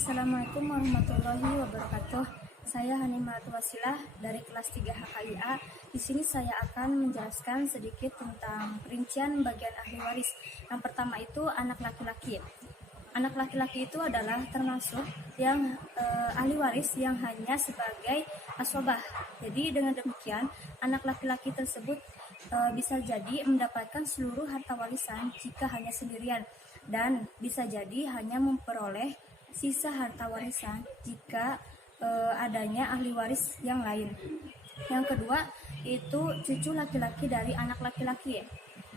Assalamualaikum warahmatullahi wabarakatuh. Saya Hanimatul Wasilah dari kelas 3 HKIA. Di sini saya akan menjelaskan sedikit tentang perincian bagian ahli waris. Yang pertama itu anak laki-laki. Anak laki-laki itu adalah termasuk yang ahli waris yang hanya sebagai asobah. Jadi dengan demikian anak laki-laki tersebut bisa jadi mendapatkan seluruh harta warisan jika hanya sendirian, dan bisa jadi hanya memperoleh sisa harta warisan jika adanya ahli waris yang lain. Yang kedua itu cucu laki-laki dari anak laki-laki,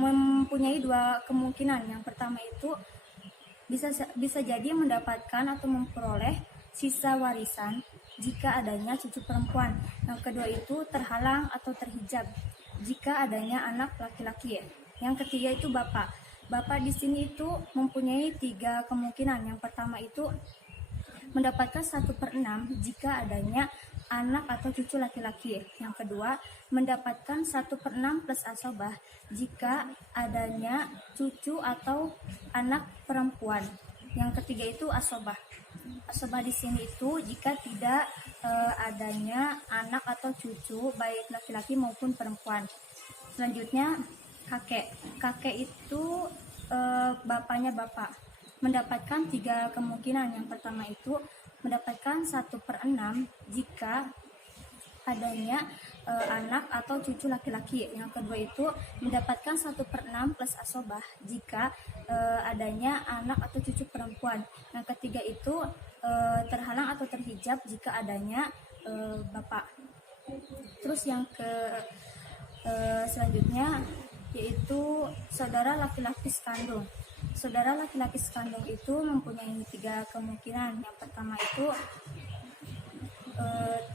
mempunyai dua kemungkinan. Yang pertama itu bisa jadi mendapatkan atau memperoleh sisa warisan jika adanya cucu perempuan. Yang kedua itu terhalang atau terhijab jika adanya anak laki-laki. Yang ketiga itu bapak. Bapak di sini itu mempunyai tiga kemungkinan. Yang pertama itu mendapatkan 1/6 jika adanya anak atau cucu laki-laki. Yang kedua, mendapatkan 1/6 plus asobah jika adanya cucu atau anak perempuan. Yang ketiga itu asobah. Asobah di sini itu jika tidak adanya anak atau cucu baik laki-laki maupun perempuan. Selanjutnya kakek. Kakek itu bapaknya bapak, mendapatkan tiga kemungkinan. Yang pertama itu mendapatkan 1/6 jika adanya anak atau cucu laki-laki. Yang kedua itu mendapatkan 1/6 plus asobah jika adanya anak atau cucu perempuan. Yang ketiga itu terhalang atau terhijab jika adanya bapak. Terus yang selanjutnya yaitu saudara laki-laki sekandung. Saudara laki-laki sekandung itu mempunyai tiga kemungkinan. Yang pertama itu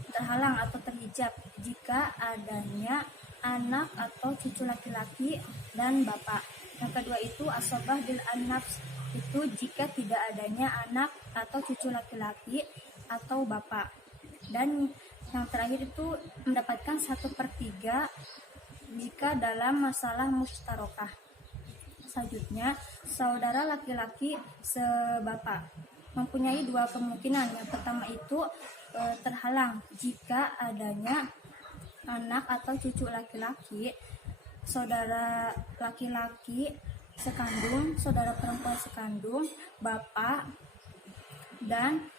terhalang atau terhijab jika adanya anak atau cucu laki-laki dan bapak. Yang kedua itu asobah bil an-nafs, itu jika tidak adanya anak atau cucu laki-laki atau bapak. Dan yang terakhir itu mendapatkan 1/3 jika dalam masalah mustarokah. Selanjutnya, saudara laki-laki sebapak mempunyai dua kemungkinan. Yang pertama itu terhalang jika adanya anak atau cucu laki-laki, saudara laki-laki sekandung, saudara perempuan sekandung, bapak, dan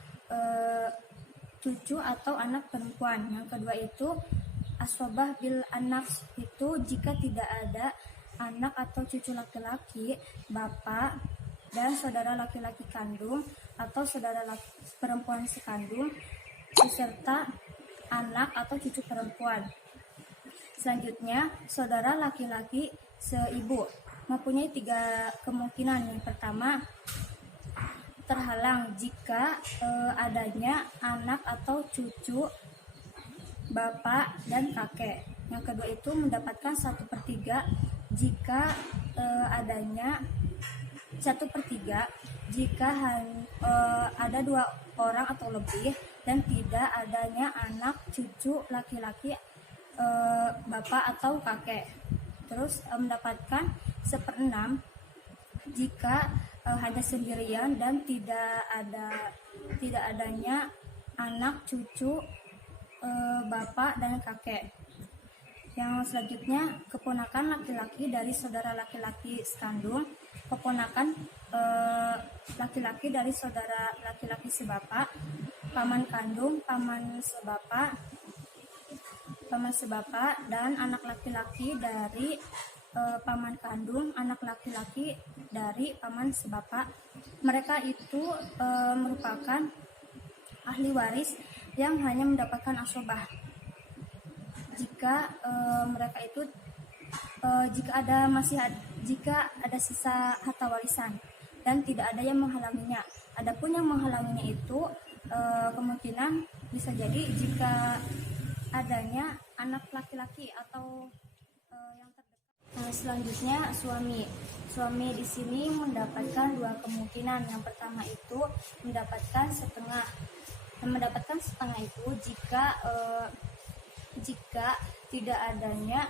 cucu atau anak perempuan. Yang kedua itu asobah bil an-nafs, itu jika tidak ada anak atau cucu laki-laki, bapak, dan saudara laki-laki kandung atau saudara perempuan sekandung beserta anak atau cucu perempuan. Selanjutnya, saudara laki-laki seibu mempunyai tiga kemungkinan. Yang pertama, terhalang jika adanya anak atau cucu bapak dan kakek. Yang kedua itu mendapatkan 1/3 jika adanya 1/3 jika ada dua orang atau lebih dan tidak adanya anak cucu laki-laki bapak atau kakek. Terus mendapatkan 1/6 jika hanya sendirian dan tidak adanya anak cucu bapak dan kakek. Yang selanjutnya, keponakan laki-laki dari saudara laki-laki sekandung, keponakan laki-laki dari saudara laki-laki sebapak, paman kandung, paman sebapak, dan anak laki-laki dari paman kandung, anak laki-laki dari paman sebapak. Mereka itu merupakan ahli waris yang hanya mendapatkan asobah jika mereka itu jika ada sisa harta warisan dan tidak ada yang menghalanginya. Adapun yang menghalanginya itu kemungkinan bisa jadi jika adanya anak laki-laki atau yang terdekat. Selanjutnya suami di sini mendapatkan dua kemungkinan. Yang pertama itu mendapatkan setengah. Mendapatkan setengah itu jika tidak adanya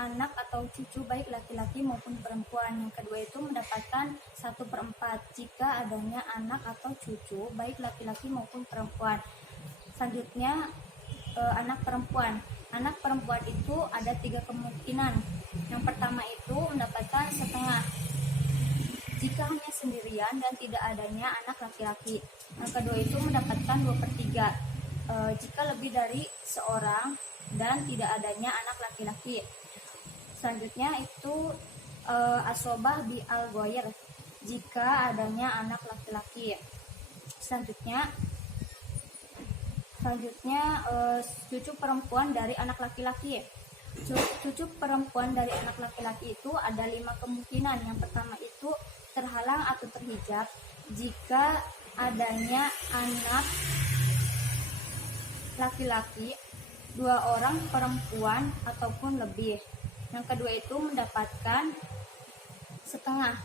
anak atau cucu baik laki-laki maupun perempuan. Yang kedua itu mendapatkan 1/4 jika adanya anak atau cucu baik laki-laki maupun perempuan. Selanjutnya anak perempuan. Anak perempuan itu ada 3 kemungkinan. Yang pertama itu mendapatkan setengah jika hanya sendirian dan tidak adanya anak laki-laki. Yang kedua itu mendapatkan 2/3 jika lebih dari seorang dan tidak adanya anak laki-laki. Selanjutnya itu asobah bi al-ghair jika adanya anak laki-laki. Selanjutnya cucu perempuan dari anak laki-laki. Cucu perempuan dari anak laki-laki itu ada 5 kemungkinan. Yang pertama itu terhalang atau terhijab jika adanya anak laki-laki 2 orang perempuan ataupun lebih. Yang kedua itu mendapatkan setengah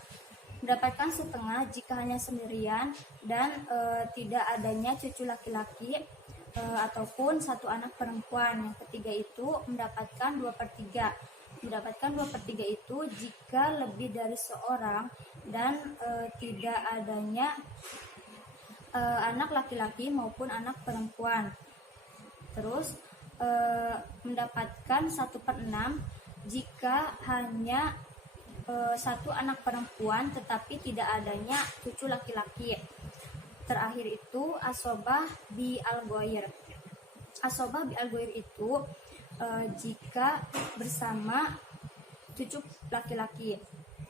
jika hanya sendirian dan tidak adanya cucu laki-laki ataupun 1 anak perempuan. Yang ketiga itu mendapatkan 2/3 itu jika lebih dari seorang dan tidak adanya anak laki-laki maupun anak perempuan. Terus mendapatkan 1/6 jika hanya 1 anak perempuan tetapi tidak adanya cucu laki-laki. Terakhir itu asobah bi al-ghair. Asobah bi al-ghair itu jika bersama cucu laki-laki.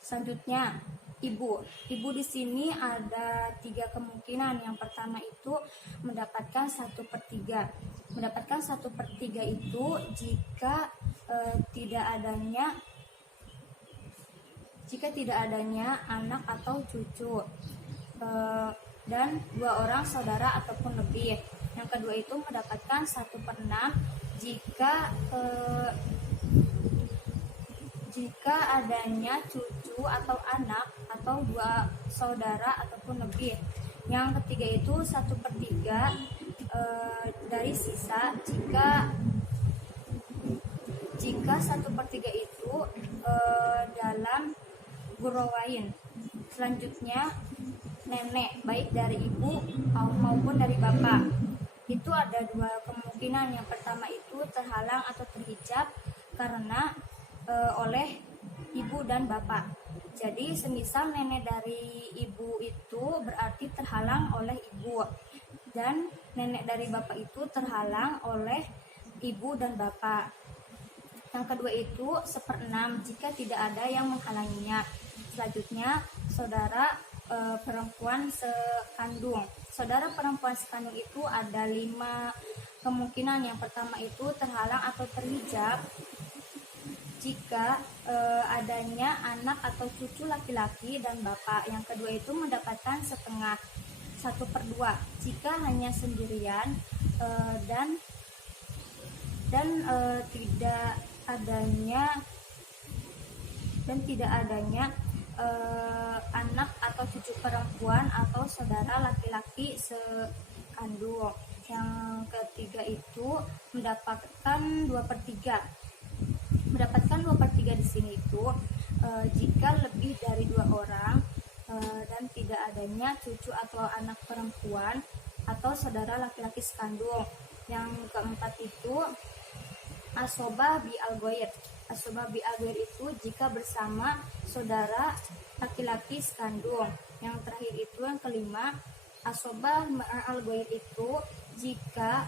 Selanjutnya ibu di sini ada 3 kemungkinan. Yang pertama itu mendapatkan 1/3 itu jika tidak adanya anak atau cucu dan 2 orang saudara ataupun lebih. Yang kedua itu mendapatkan 1/6 jika adanya cucu atau anak atau 2 saudara ataupun lebih. Yang ketiga itu 1/3 dari sisa jika 1/3 itu dalam gurawain. Selanjutnya nenek baik dari ibu maupun dari bapak. Itu ada 2 kemungkinan. Yang pertama itu terhalang atau terhijab karena oleh ibu dan bapak. Jadi semisal nenek dari ibu itu berarti terhalang oleh ibu dan nenek dari bapak itu terhalang oleh ibu dan bapak. Yang kedua itu 1/6 jika tidak ada yang menghalanginya. Selanjutnya saudara perempuan sekandung. Saudara perempuan sekandung itu ada 5 kemungkinan. Yang pertama itu terhalang atau terhijab jika adanya anak atau cucu laki-laki dan bapak. Yang kedua itu mendapatkan setengah 1/2 jika hanya sendirian dan tidak adanya anak atau cucu perempuan atau saudara laki-laki sekandung. Yang ketiga itu mendapatkan 2/3 di sini itu jika lebih dari 2 orang dan tidak adanya cucu atau anak perempuan atau saudara laki-laki sekandung. Yang keempat itu asobah bi al-ghair. Asobah bi al-ghair itu jika bersama saudara laki-laki sekandung. Yang terakhir itu yang kelima asobah al-ghair itu jika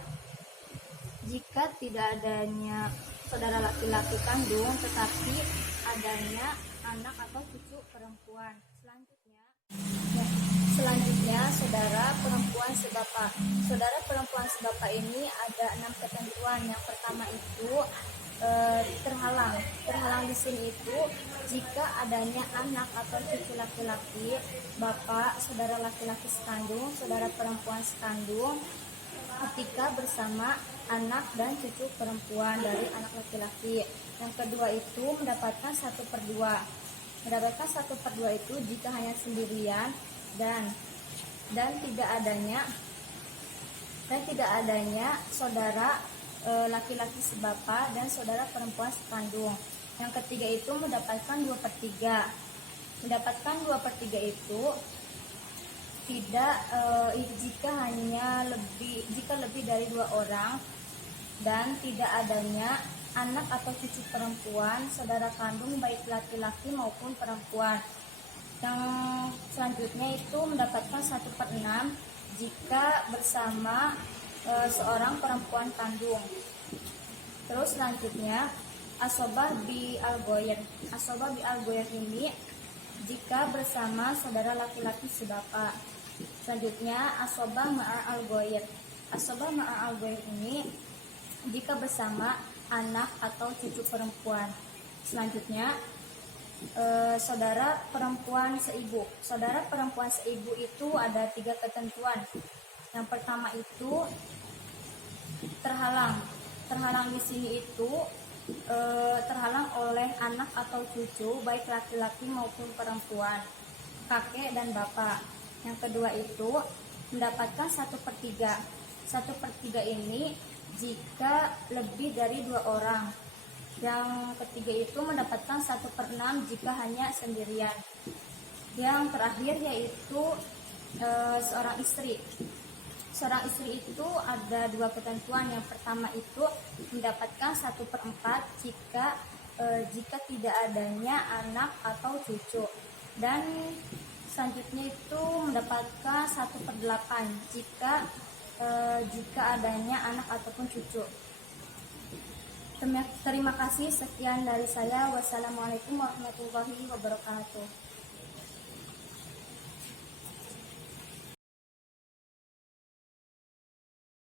tidak adanya saudara laki-laki kandung tetapi adanya anak atau cucu perempuan. Selanjutnya saudara perempuan sebapak. Saudara perempuan sebapak ini ada 6 ketentuan. Yang pertama itu terhalang di sini itu jika adanya anak atau cucu laki-laki, bapak, saudara laki-laki sekandung, saudara perempuan sekandung ketika bersama anak dan cucu perempuan dari anak laki-laki. Yang kedua itu mendapatkan 1/2 itu jika hanya sendirian dan tidak adanya saudara laki-laki sebapak dan saudara perempuan sekandung. Yang ketiga itu mendapatkan 2/3. Mendapatkan 2/3 itu tidak jika lebih dari 2 orang dan tidak adanya anak atau cucu perempuan, saudara kandung baik laki-laki maupun perempuan. Yang selanjutnya itu mendapatkan 1/6 jika bersama seorang perempuan kandung. Terus selanjutnya asobah bi al-goyer. Asobah bi al-goyer ini jika bersama saudara laki-laki sebapak. Selanjutnya asobah ma'a al-goyer. Asobah ma'a al-goyer ini jika bersama anak atau cucu perempuan. Selanjutnya saudara perempuan seibu. Saudara perempuan seibu itu ada 3 ketentuan. Yang pertama itu terhalang. Terhalang di sini itu terhalang oleh anak atau cucu baik laki-laki maupun perempuan, kakek dan bapak. Yang kedua itu mendapatkan 1/3. 1/3 ini jika lebih dari 2 orang. Yang ketiga itu mendapatkan 1/6 jika hanya sendirian. Yang terakhir yaitu seorang istri. Seorang istri itu ada 2 ketentuan. Yang pertama itu mendapatkan 1/4 jika tidak adanya anak atau cucu, dan selanjutnya itu mendapatkan 1/8 jika adanya anak ataupun cucu. Terima kasih, sekian dari saya. Wassalamualaikum warahmatullahi wabarakatuh.